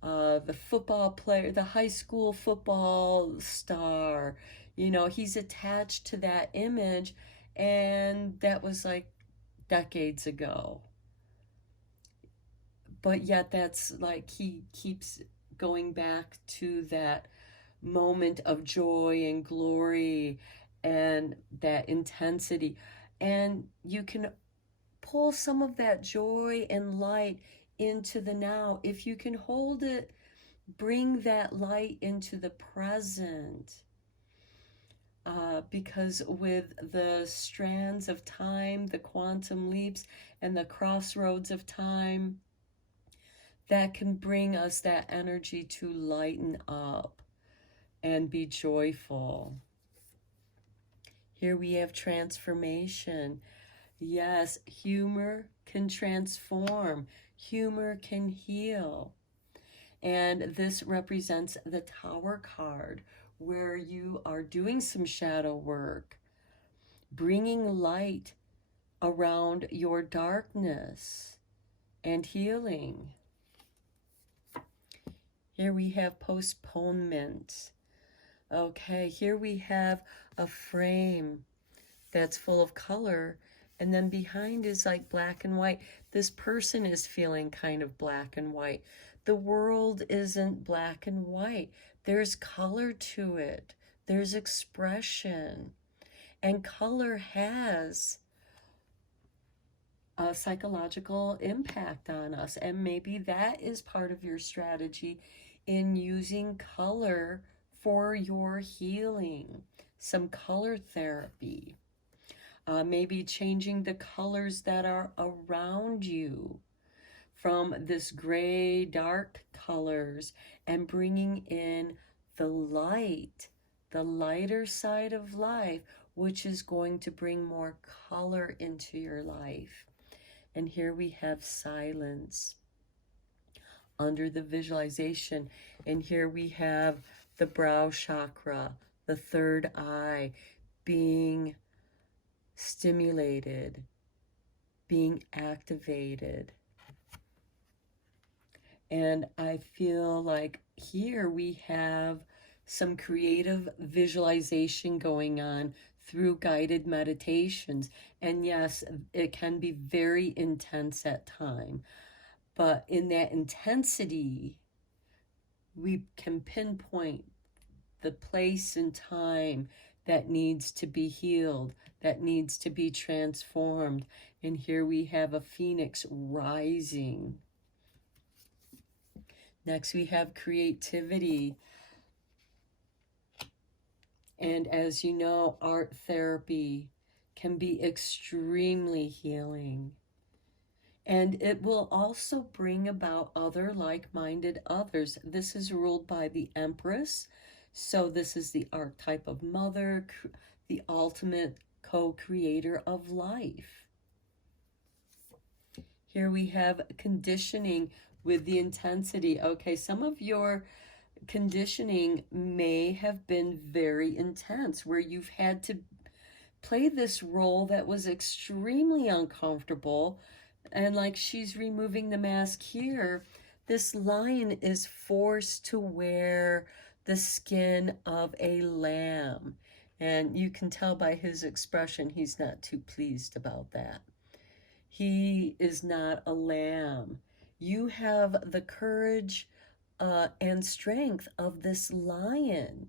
the football player, the high school football star, he's attached to that image, and that was like decades ago. But yet that's like he keeps going back to that moment of joy and glory and that intensity. And you can pull some of that joy and light into the now. If you can hold it, bring that light into the present. Because with the strands of time, the quantum leaps, and the crossroads of time, that can bring us that energy to lighten up and be joyful. Here we have transformation. Yes, humor can transform. Humor can heal. And this represents the Tower card, where you are doing some shadow work, bringing light around your darkness and healing. Here we have postponement. Okay, here we have a frame that's full of color, and then behind is like black and white. This person is feeling kind of black and white. The world isn't black and white. There's color to it. There's expression. And color has a psychological impact on us. And maybe that is part of your strategy in using color for your healing. Some color therapy. Maybe changing the colors that are around you from this gray, dark colors, and bringing in the light, the lighter side of life, which is going to bring more color into your life. And here we have silence under the visualization. And here we have the brow chakra, the third eye, being stimulated, being activated. And I feel like here we have some creative visualization going on through guided meditations. And yes, it can be very intense at times. But in that intensity, we can pinpoint the place and time that needs to be healed, that needs to be transformed. And here we have a phoenix rising. Next, we have creativity. And as you know, art therapy can be extremely healing. And it will also bring about other like-minded others. This is ruled by the Empress. So this is the archetype of mother, the ultimate co-creator of life. Here we have conditioning with the intensity. Okay, some of your conditioning may have been very intense, where you've had to play this role that was extremely uncomfortable. And like she's removing the mask here, this lion is forced to wear the skin of a lamb. And you can tell by his expression, he's not too pleased about that. He is not a lamb. You have the courage and strength of this lion.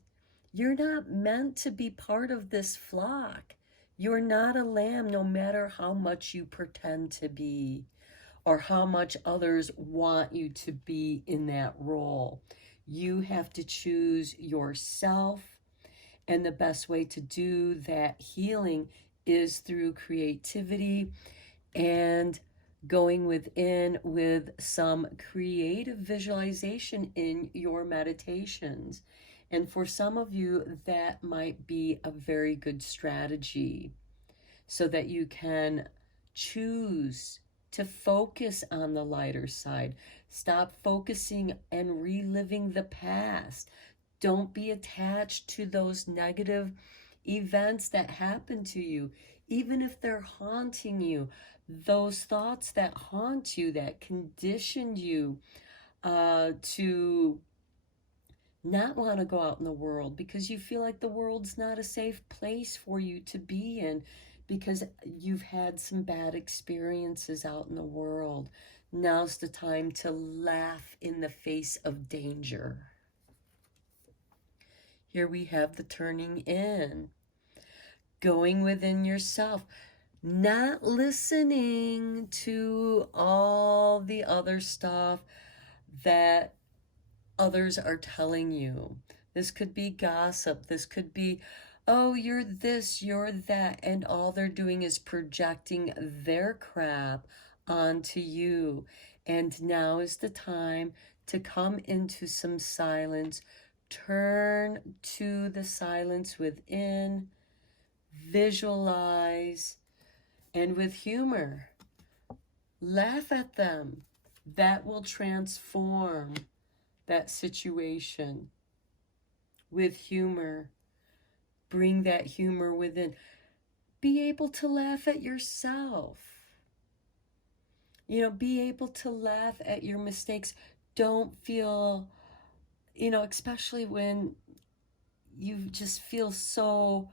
You're not meant to be part of this flock. You're not a lamb, no matter how much you pretend to be or how much others want you to be in that role. You have to choose yourself, and the best way to do that healing is through creativity and going within with some creative visualization in your meditations. And for some of you, that might be a very good strategy so that you can choose to focus on the lighter side. Stop focusing and reliving the past. Don't be attached to those negative events that happen to you, even if they're haunting you. Those thoughts that haunt you, that conditioned you to not want to go out in the world because you feel like the world's not a safe place for you to be in because you've had some bad experiences out in the world. Now's the time to laugh in the face of danger. Here we have the turning in, going within yourself, not listening to all the other stuff that others are telling you. This could be gossip. This could be, oh, you're this, you're that. And all they're doing is projecting their crap onto you. And now is the time to come into some silence. Turn to the silence within. Visualize. And with humor, laugh at them. That will transform that situation. With humor, bring that humor within. Be able to laugh at yourself. Be able to laugh at your mistakes. Don't feel, especially when you just feel so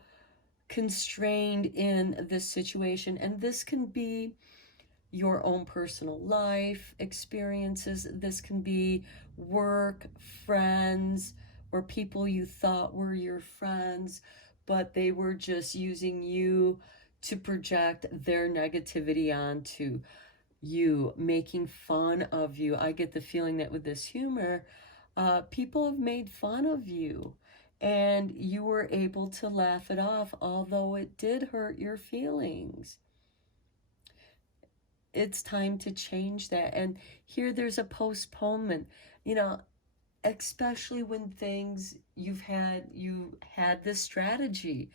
constrained in this situation. And this can be your own personal life experiences. This can be work, friends, or people you thought were your friends, but they were just using you to project their negativity onto you, making fun of you. I get the feeling that with this humor, people have made fun of you and you were able to laugh it off, although it did hurt your feelings. It's time to change that. And here there's a postponement, especially when things you had this strategy.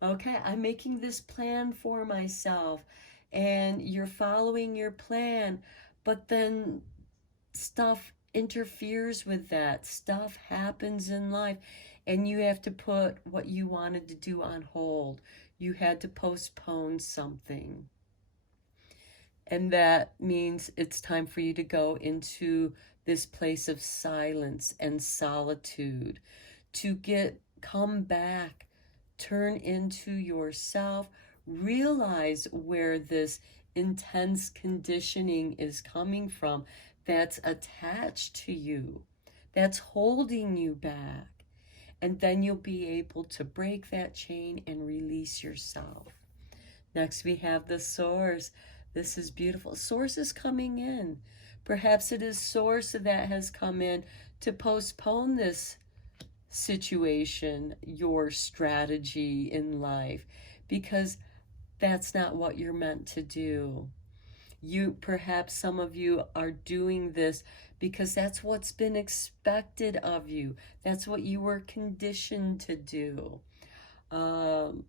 Okay, I'm making this plan for myself and you're following your plan, but then stuff interferes with that. Stuff happens in life and you have to put what you wanted to do on hold. You had to postpone something. And that means it's time for you to go into this place of silence and solitude, to come back, turn into yourself, realize where this intense conditioning is coming from that's attached to you, that's holding you back. And then you'll be able to break that chain and release yourself. Next, we have the source. This is beautiful. Source is coming in. Perhaps it is source that has come in to postpone this situation, your strategy in life, because that's not what you're meant to do. Perhaps some of you are doing this because that's what's been expected of you. That's what you were conditioned to do. Um,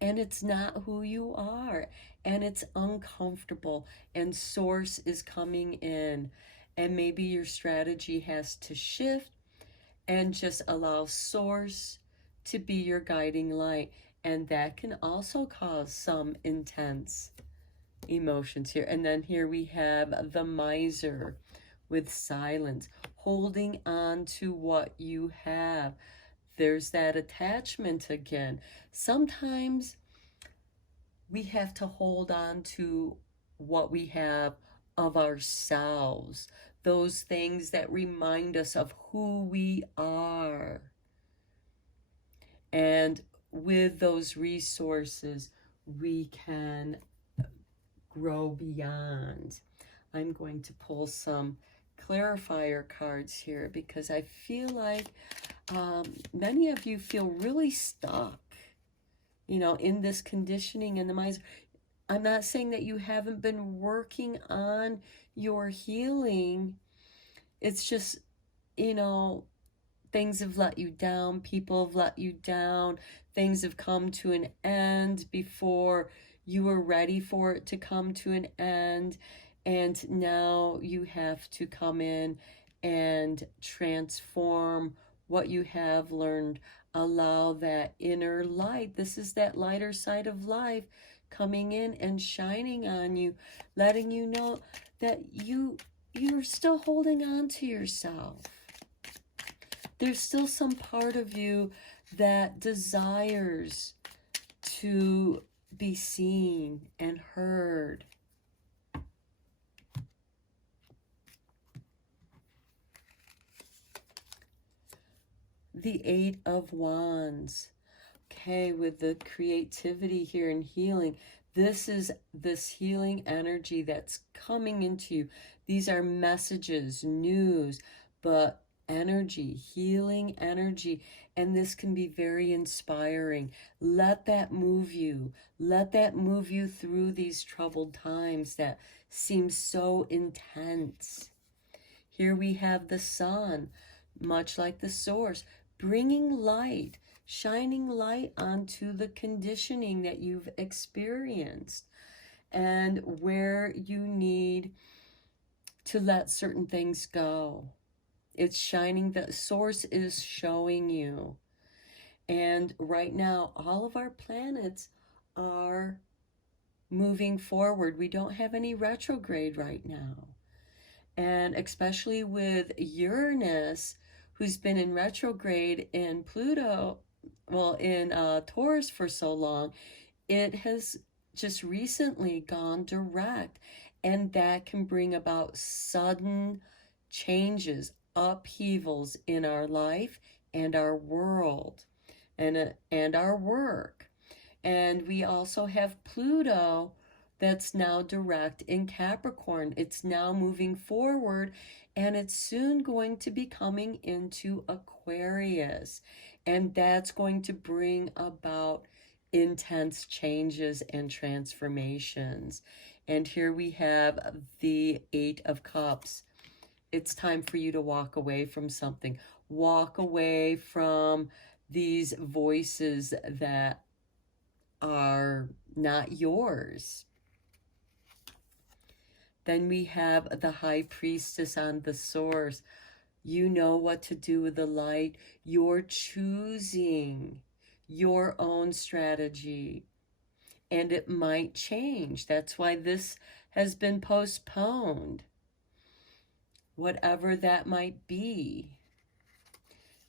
and it's not who you are, and it's uncomfortable, and source is coming in, and maybe your strategy has to shift and just allow source to be your guiding light, and that can also cause some intense emotions here. And then here we have the miser with silence, holding on to what you have. There's that attachment again. Sometimes we have to hold on to what we have of ourselves, those things that remind us of who we are. And with those resources, we can grow beyond. I'm going to pull some clarifier cards here because I feel like many of you feel really stuck, in this conditioning and the minds. I'm not saying that you haven't been working on your healing. It's just, you know, things have let you down, people have let you down, things have come to an end before you were ready for it to come to an end, and now you have to come in and transform what you have learned. Allow that inner light. This is that lighter side of life coming in and shining on you, letting you know that you're still holding on to yourself. There's still some part of you that desires to be seen and heard. The Eight of Wands. Okay, with the creativity here and healing. This is this healing energy that's coming into you. These are messages, news, but energy, healing energy, and this can be very inspiring. Let that move you. Let that move you through these troubled times that seem so intense. Here we have the sun, much like the source, bringing light, shining light onto the conditioning that you've experienced and where you need to let certain things go. It's shining, the source is showing you. And right now, all of our planets are moving forward. We don't have any retrograde right now. And especially with Uranus, who's been in retrograde, in Pluto, in Taurus for so long, it has just recently gone direct. And that can bring about sudden changes, upheavals in our life and our world and our work. And we also have Pluto that's now direct in Capricorn. It's now moving forward, and it's soon going to be coming into Aquarius. And that's going to bring about intense changes and transformations. And here we have the Eight of Cups. It's time for you to walk away from something. Walk away from these voices that are not yours. Then we have the High Priestess on the source. You know what to do with the light. You're choosing your own strategy, and it might change. That's why this has been postponed, whatever that might be.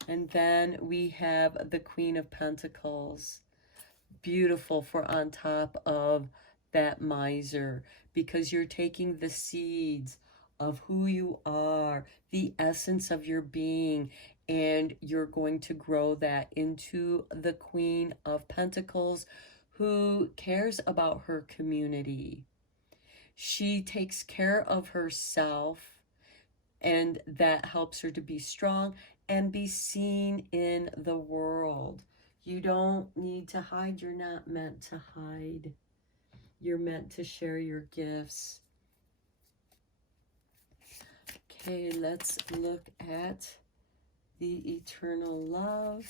And then we have the Queen of Pentacles. Beautiful for on top of that miser, because you're taking the seeds of who you are, the essence of your being, and you're going to grow that into the Queen of Pentacles, who cares about her community. She takes care of herself, and that helps her to be strong and be seen in the world. You don't need to hide. You're not meant to hide. You're meant to share your gifts. Okay, let's look at the eternal love.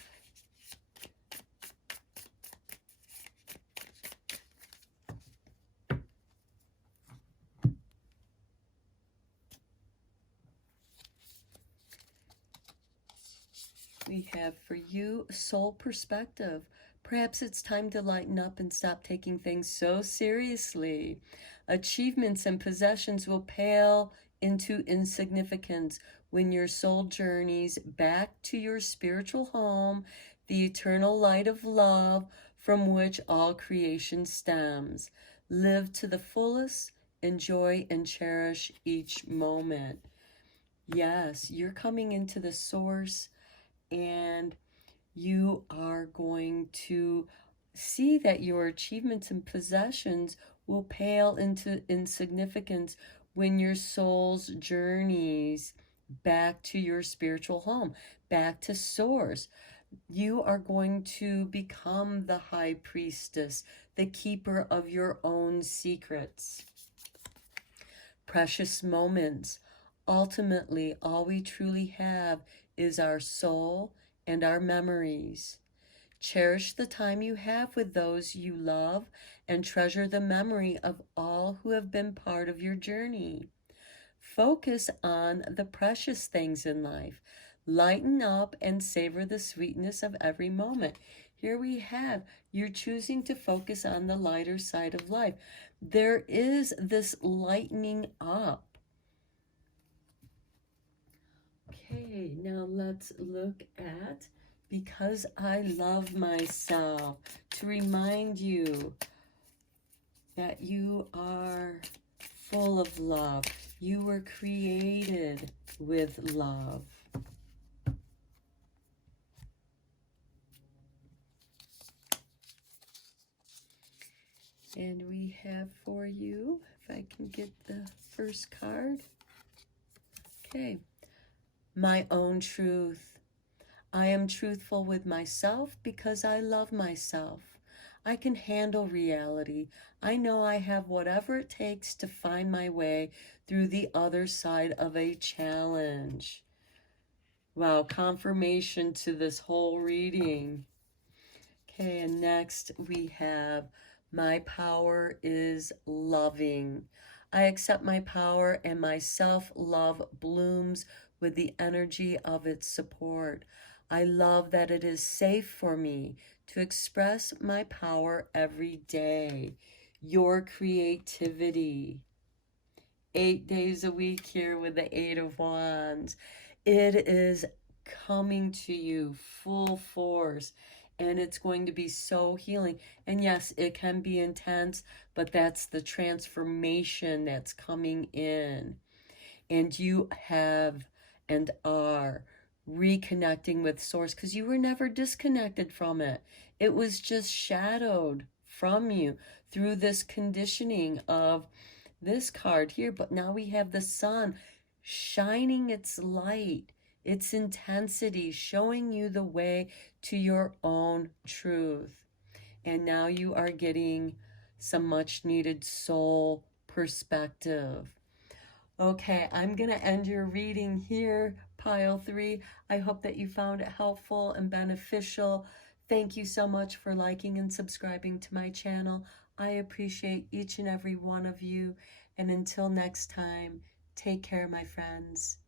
We have for you soul perspective. Perhaps it's time to lighten up and stop taking things so seriously. Achievements and possessions will pale into insignificance when your soul journeys back to your spiritual home, the eternal light of love from which all creation stems. Live to the fullest, enjoy and cherish each moment. Yes, you're coming into the source, and you are going to see that your achievements and possessions will pale into insignificance when your soul's journeys back to your spiritual home, back to source. You are going to become the high priestess, the keeper of your own secrets. Precious moments. Ultimately, all we truly have is our soul and our memories. Cherish the time you have with those you love and treasure the memory of all who have been part of your journey. Focus on the precious things in life. Lighten up and savor the sweetness of every moment. Here we have, you're choosing to focus on the lighter side of life. There is this lightening up. Okay, now let's look at Because I Love Myself, to remind you that you are full of love. You were created with love. And we have for you, if I can get the first card. Okay. My own truth. I am truthful with myself because I love myself. I can handle reality. I know I have whatever it takes to find my way through the other side of a challenge. Wow, confirmation to this whole reading. Okay, and next we have my power is loving. I accept my power, and my self-love blooms with the energy of its support. I love that it is safe for me to express my power every day. Your creativity. 8 days a week here with the Eight of Wands. It is coming to you full force, and it's going to be so healing. And yes, it can be intense, but that's the transformation that's coming in. And you have and are reconnecting with source, because you were never disconnected from it. It was just shadowed from you through this conditioning of this card here. But now we have the sun shining its light, its intensity, showing you the way to your own truth. And now you are getting some much needed soul perspective. Okay, I'm going to end your reading here, pile 3. I hope that you found it helpful and beneficial. Thank you so much for liking and subscribing to my channel. I appreciate each and every one of you. And until next time, take care, my friends.